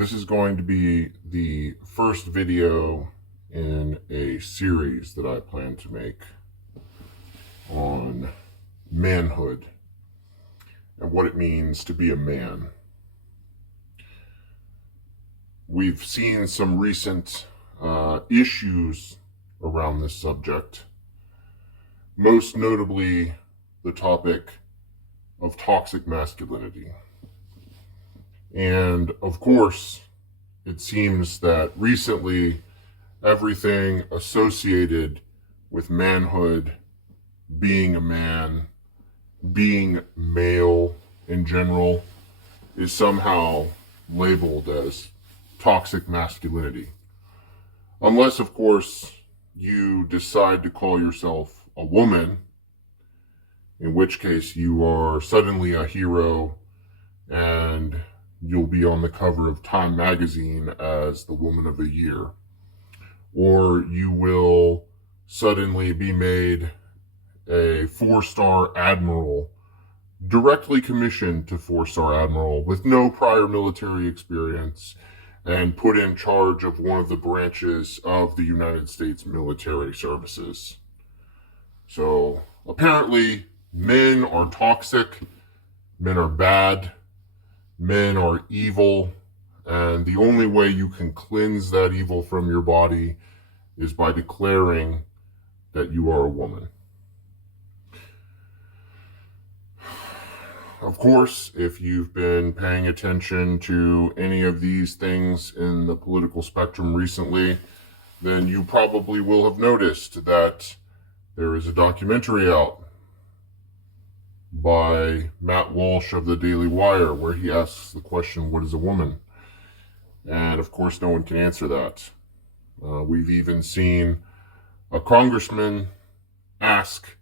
This is going to be the first video in a series that I plan to make on manhood and what it means to be a man. We've seen some recent issues around this subject, most notably the topic of toxic masculinity. And of course, it seems that recently everything associated with manhood, being a man, being male in general, is somehow labeled as toxic masculinity. Unless, of course, you decide to call yourself a woman, in which case you are suddenly a hero and you'll be on the cover of Time magazine as the Woman of the Year. Or you will suddenly be made a 4-star admiral, directly commissioned to 4-star admiral with no prior military experience, and put in charge of one of the branches of the United States military services. So apparently men are toxic, men are bad, men are evil, and the only way you can cleanse that evil from your body is by declaring that you are a woman. Of course, if you've been paying attention to any of these things in the political spectrum recently, then you probably will have noticed that there is a documentary out by Matt Walsh of the Daily Wire where he asks the question, what is a woman? And of course, no one can answer that. We've even seen a congressman ask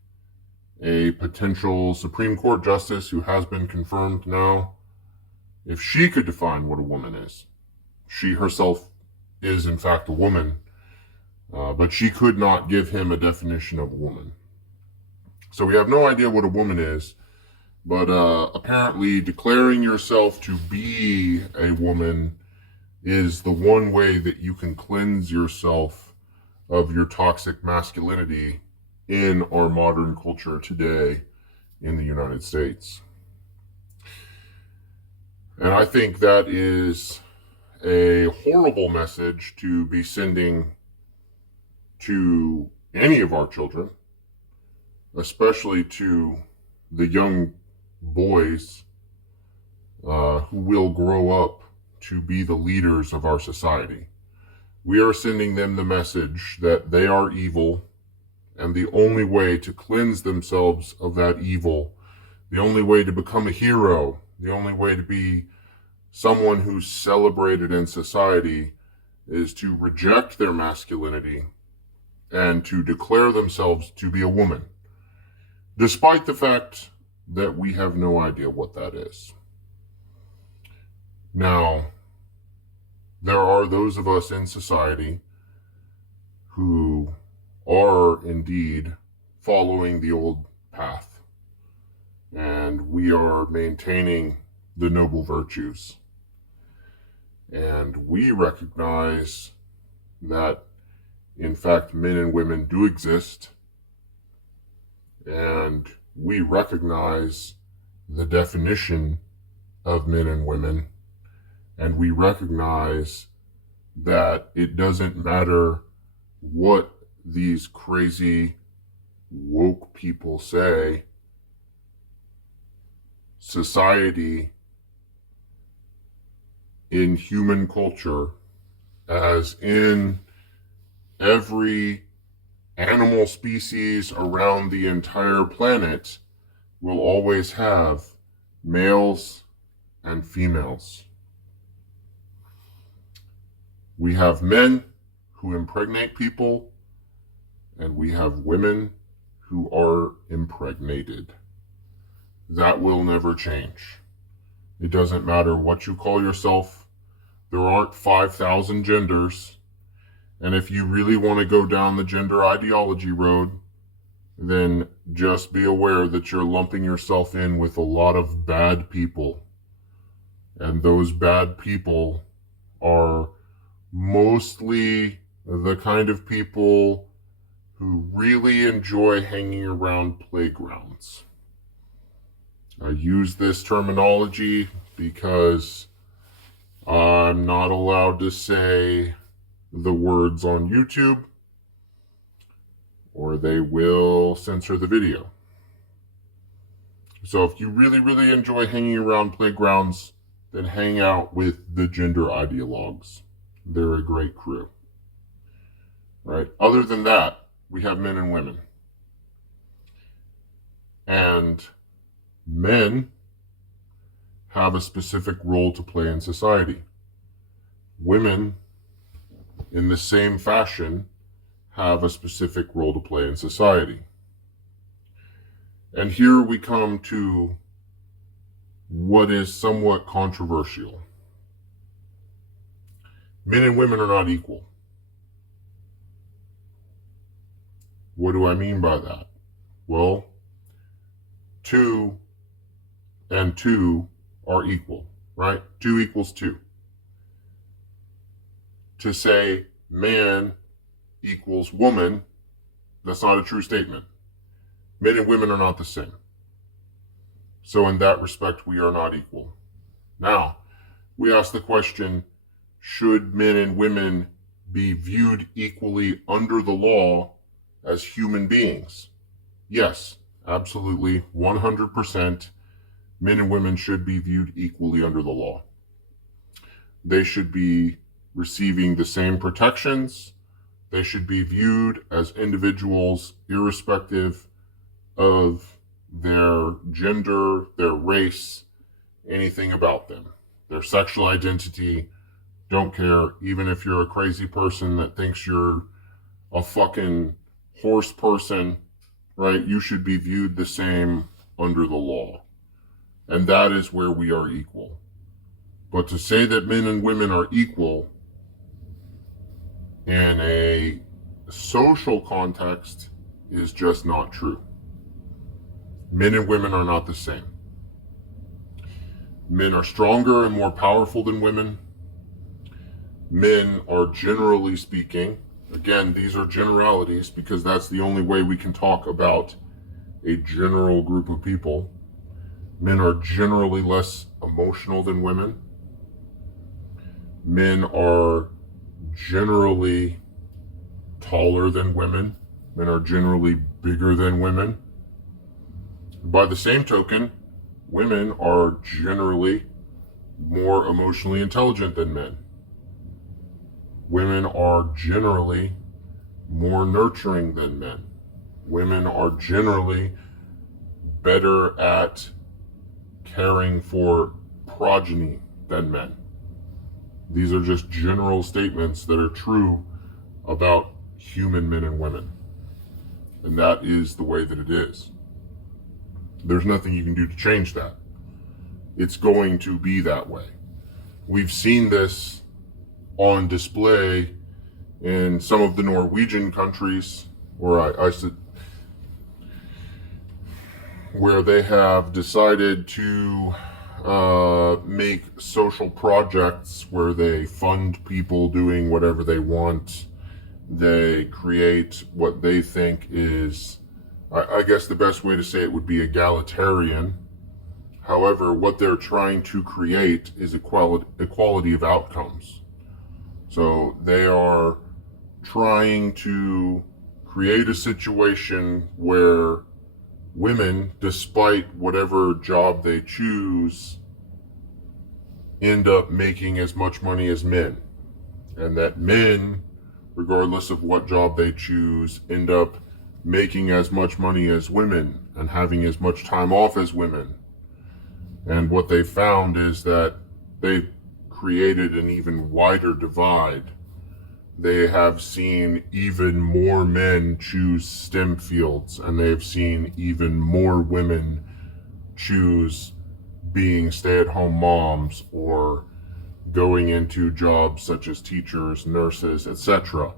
a potential Supreme Court justice who has been confirmed now if she could define what a woman is. She herself is in fact a woman, but she could not give him a definition of a woman. So we have no idea what a woman is, but apparently declaring yourself to be a woman is the one way that you can cleanse yourself of your toxic masculinity in our modern culture today in the United States. And I think that is a horrible message to be sending to any of our children, especially to the young boys who will grow up to be the leaders of our society. We are sending them the message that they are evil, and the only way to cleanse themselves of that evil, the only way to become a hero, the only way to be someone who's celebrated in society is to reject their masculinity and to declare themselves to be a woman, despite the fact that we have no idea what that is. Now, there are those of us in society who are indeed following the old path, and we are maintaining the noble virtues. And we recognize that, in fact, men and women do exist, and we recognize the definition of men and women, and we recognize that it doesn't matter what these crazy woke people say. Society in human culture, as in every animal species around the entire planet, will always have males and females. We have men who impregnate people, and we have women who are impregnated. That will never change. It doesn't matter what you call yourself. There aren't 5,000 genders. And if you really want to go down the gender ideology road, then just be aware that you're lumping yourself in with a lot of bad people. And those bad people are mostly the kind of people who really enjoy hanging around playgrounds. I use this terminology because I'm not allowed to say the words on YouTube, or they will censor the video. So if you really, really enjoy hanging around playgrounds, then hang out with the gender ideologues. They're a great crew. Right? Other than that, we have men and women. And men have a specific role to play in society. Women, in the same fashion, have a specific role to play in society. And here we come to what is somewhat controversial. Men and women are not equal. What do I mean by that? Well, 2 and 2 are equal, right? 2 equals 2. To say man equals woman, that's not a true statement. Men and women are not the same. So in that respect, we are not equal. Now, we ask the question, should men and women be viewed equally under the law as human beings? Yes, absolutely, 100%. Men and women should be viewed equally under the law. They should be receiving the same protections. They should be viewed as individuals irrespective of their gender, their race, anything about them. Their sexual identity, don't care. Even if you're a crazy person that thinks you're a fucking horse person, right? You should be viewed the same under the law. And that is where we are equal. But to say that men and women are equal in a social context is just not true. Men and women are not the same. Men are stronger and more powerful than women. Men are, generally speaking, again, these are generalities because that's the only way we can talk about a general group of people. Men are generally less emotional than women. Men are generally taller than women. Men are generally bigger than women. By the same token, women are generally more emotionally intelligent than men. Women are generally more nurturing than men. Women are generally better at caring for progeny than men. These are just general statements that are true about human men and women. And that is the way that it is. There's nothing you can do to change that. It's going to be that way. We've seen this on display in some of the Norwegian countries where where they have decided to make social projects where they fund people doing whatever they want. They create what they think is, I guess the best way to say it would be egalitarian. However, what they're trying to create is equality of outcomes. So they are trying to create a situation where women, despite whatever job they choose, end up making as much money as men. And that men, regardless of what job they choose, end up making as much money as women and having as much time off as women. And what they found is that they've created an even wider divide. They have seen even more men choose STEM fields, and they've seen even more women choose being stay-at-home moms or going into jobs such as teachers, nurses, etc.,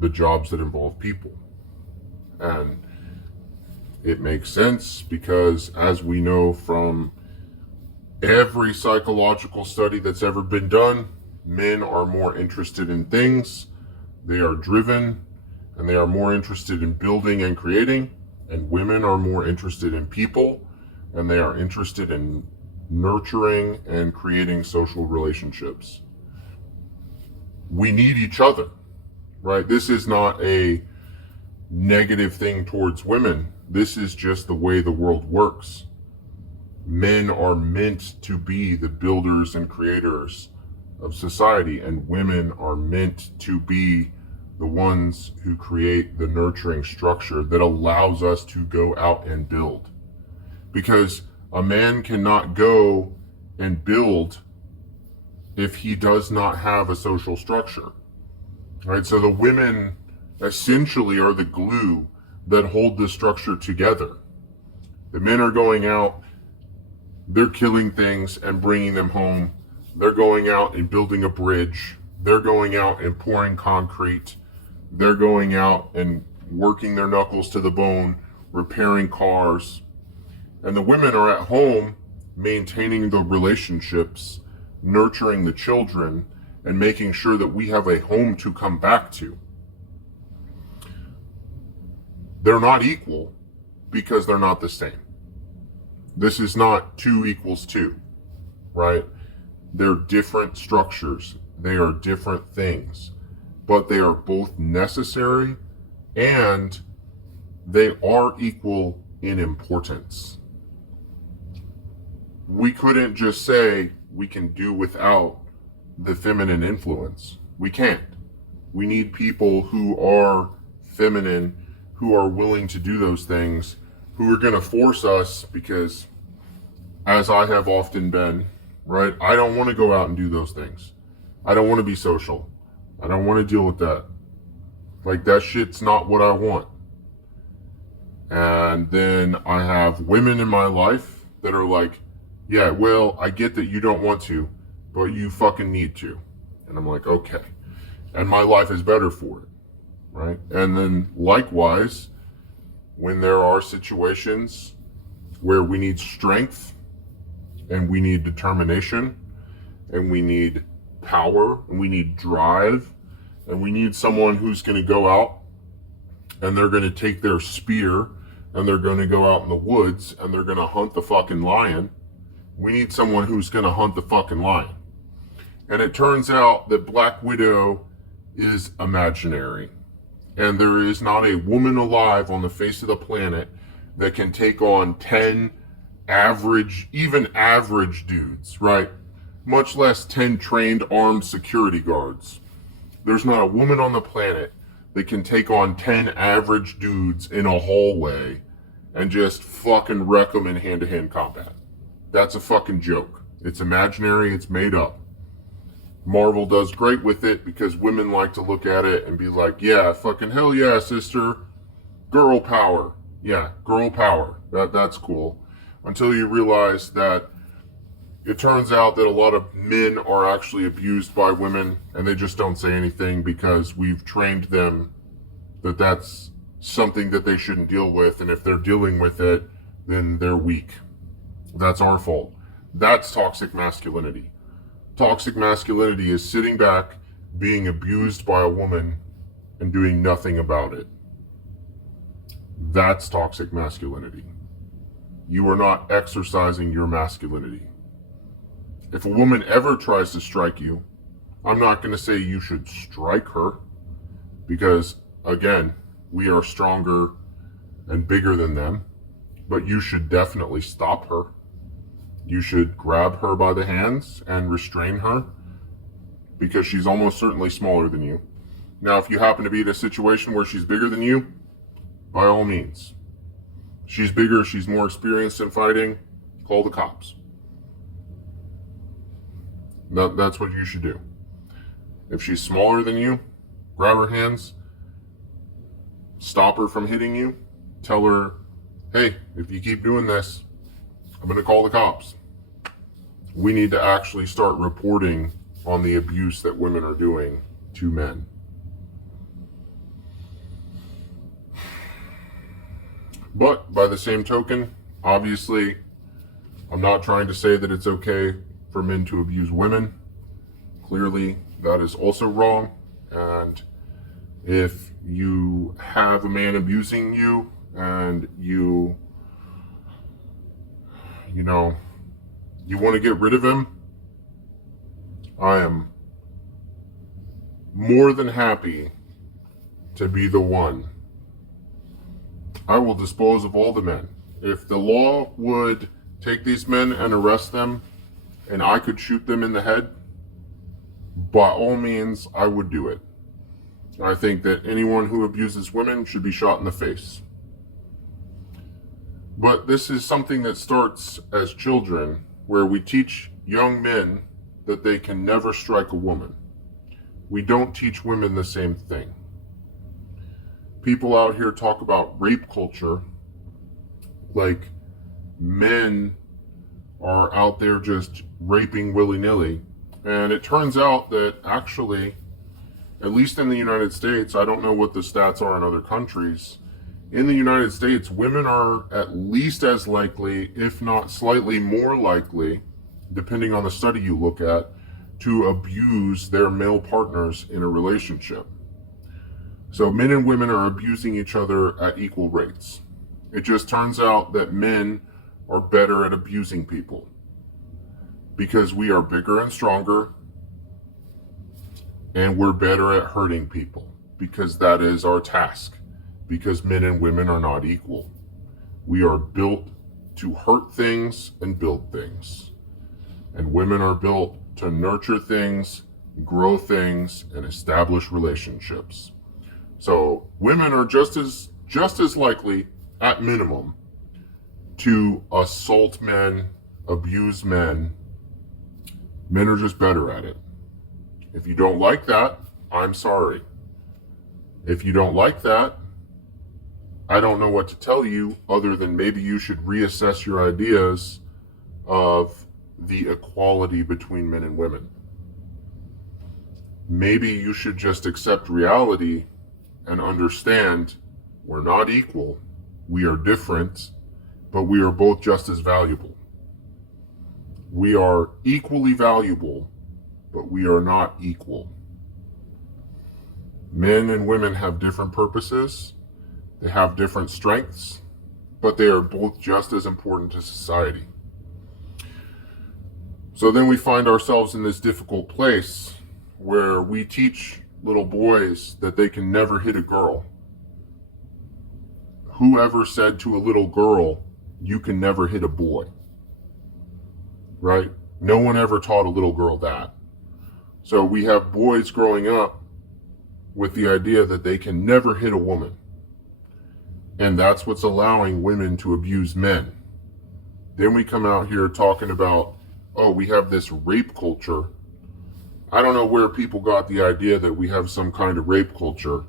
the jobs that involve people. And it makes sense because, as we know from every psychological study that's ever been done, Men are more interested in things, they are driven, and they are more interested in building and creating, and women are more interested in people, and they are interested in nurturing and creating social relationships. We need each other, right? This is not a negative thing towards women. This is just the way the world works. Men are meant to be the builders and creators of society, and women are meant to be the ones who create the nurturing structure that allows us to go out and build. Because a man cannot go and build if he does not have a social structure, right? So the women essentially are the glue that hold the structure together. The men are going out, they're killing things and bringing them home. They're going out and building a bridge. They're going out and pouring concrete. They're going out and working their knuckles to the bone, repairing cars. And the women are at home maintaining the relationships, nurturing the children, and making sure that we have a home to come back to. They're not equal because they're not the same. This is not 2 equals 2, right? They're different structures. They are different things, but they are both necessary and they are equal in importance. We couldn't just say we can do without the feminine influence. We can't. We need people who are feminine, who are willing to do those things, who are going to force us, because as I have often been, right? I don't want to go out and do those things. I don't want to be social. I don't want to deal with that. Like, that shit's not what I want. And then I have women in my life that are like, yeah, well, I get that you don't want to, but you fucking need to. And I'm like, okay. And my life is better for it, right? And then likewise, when there are situations where we need strength and we need determination and we need power and we need drive and we need someone who's going to go out and they're going to take their spear and they're going to go out in the woods and they're going to hunt the fucking lion. We need someone who's going to hunt the fucking lion. And it turns out that Black Widow is imaginary. And there is not a woman alive on the face of the planet that can take on 10 average, even average dudes, right? Much less 10 trained armed security guards. There's not a woman on the planet that can take on 10 average dudes in a hallway and just fucking wreck them in hand-to-hand combat. That's a fucking joke. It's imaginary, it's made up. Marvel does great with it because women like to look at it and be like, yeah, fucking hell yeah, sister. Girl power. Yeah, girl power. That's cool. Until you realize that it turns out that a lot of men are actually abused by women and they just don't say anything because we've trained them that that's something that they shouldn't deal with. And if they're dealing with it, then they're weak. That's our fault. That's toxic masculinity. Toxic masculinity is sitting back, being abused by a woman, and doing nothing about it. That's toxic masculinity. You are not exercising your masculinity. If a woman ever tries to strike you, I'm not going to say you should strike her, because, again, we are stronger and bigger than them, but you should definitely stop her. You should grab her by the hands and restrain her because she's almost certainly smaller than you. Now, if you happen to be in a situation where she's bigger than you, by all means. She's bigger, she's more experienced in fighting, call the cops. That's what you should do. If she's smaller than you, grab her hands, stop her from hitting you, tell her, hey, if you keep doing this, I'm going to call the cops. We need to actually start reporting on the abuse that women are doing to men. But by the same token, obviously, I'm not trying to say that it's okay for men to abuse women. Clearly, that is also wrong. And if you have a man abusing you and you know, you want to get rid of him, I am more than happy to be the one. I will dispose of all the men. If the law would take these men and arrest them and I could shoot them in the head, by all means, I would do it. I think that anyone who abuses women should be shot in the face. But this is something that starts as children, where we teach young men that they can never strike a woman. We don't teach women the same thing. People out here talk about rape culture like men are out there just raping willy-nilly. And it turns out that actually, at least in the United States, I don't know what the stats are in other countries, in the United States, women are at least as likely, if not slightly more likely, depending on the study you look at, to abuse their male partners in a relationship. So men and women are abusing each other at equal rates. It just turns out that men are better at abusing people because we are bigger and stronger, and we're better at hurting people because that is our task. Because men and women are not equal. We are built to hurt things and build things. And women are built to nurture things, grow things, and establish relationships. So women are just as likely, at minimum, to assault men, abuse men. Men are just better at it. If you don't like that, I'm sorry. If you don't like that, I don't know what to tell you other than maybe you should reassess your ideas of the equality between men and women. Maybe you should just accept reality and understand we're not equal, we are different, but we are both just as valuable. We are equally valuable, but we are not equal. Men and women have different purposes. They have different strengths, but they are both just as important to society. So then we find ourselves in this difficult place where we teach little boys that they can never hit a girl. Whoever said to a little girl, you can never hit a boy? Right? No one ever taught a little girl that. So we have boys growing up with the idea that they can never hit a woman. And that's what's allowing women to abuse men. Then we come out here talking about, oh, we have this rape culture. I don't know where people got the idea that we have some kind of rape culture,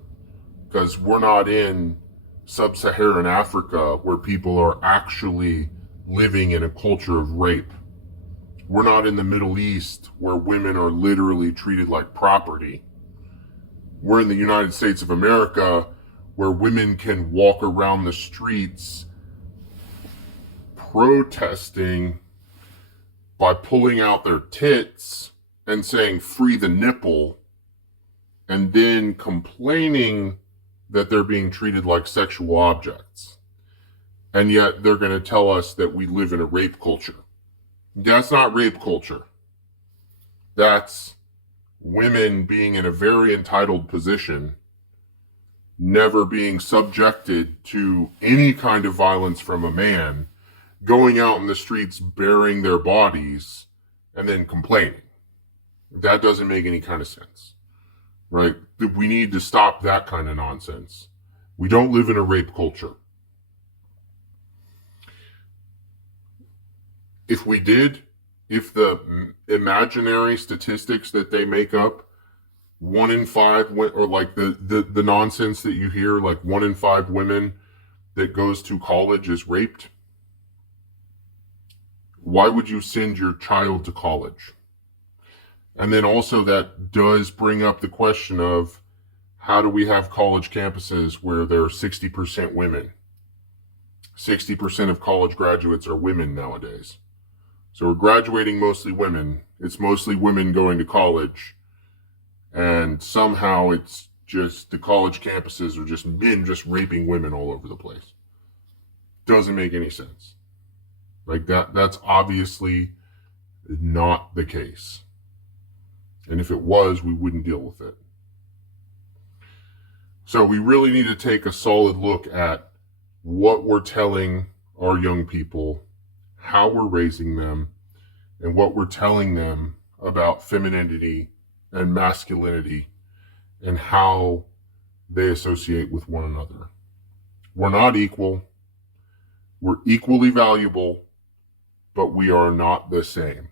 because we're not in sub-Saharan Africa where people are actually living in a culture of rape. We're not in the Middle East where women are literally treated like property. We're in the United States of America where women can walk around the streets protesting by pulling out their tits and saying, free the nipple, and then complaining that they're being treated like sexual objects. And yet they're going to tell us that we live in a rape culture. That's not rape culture. That's women being in a very entitled position, never being subjected to any kind of violence from a man, going out in the streets bearing their bodies, and then complaining. That doesn't make any kind of sense, right? We need to stop that kind of nonsense. We don't live in a rape culture. If we did, if the imaginary statistics that they make up, 1 in 5, or like the nonsense that you hear, like 1 in 5 women that goes to college is raped, why would you send your child to college? And then also that does bring up the question of, how do we have college campuses where there are 60% women? 60% of college graduates are women nowadays. So we're graduating mostly women. It's mostly women going to college. and somehow it's just the college campuses are just men just raping women all over the place. Doesn't make any sense. Like that's obviously not the case. And if it was, we wouldn't deal with it. So we really need to take a solid look at what we're telling our young people, how we're raising them, and what we're telling them about femininity and masculinity and how they associate with one another. We're not equal. We're equally valuable, but we are not the same.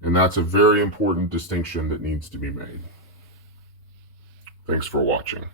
And that's a very important distinction that needs to be made. Thanks for watching.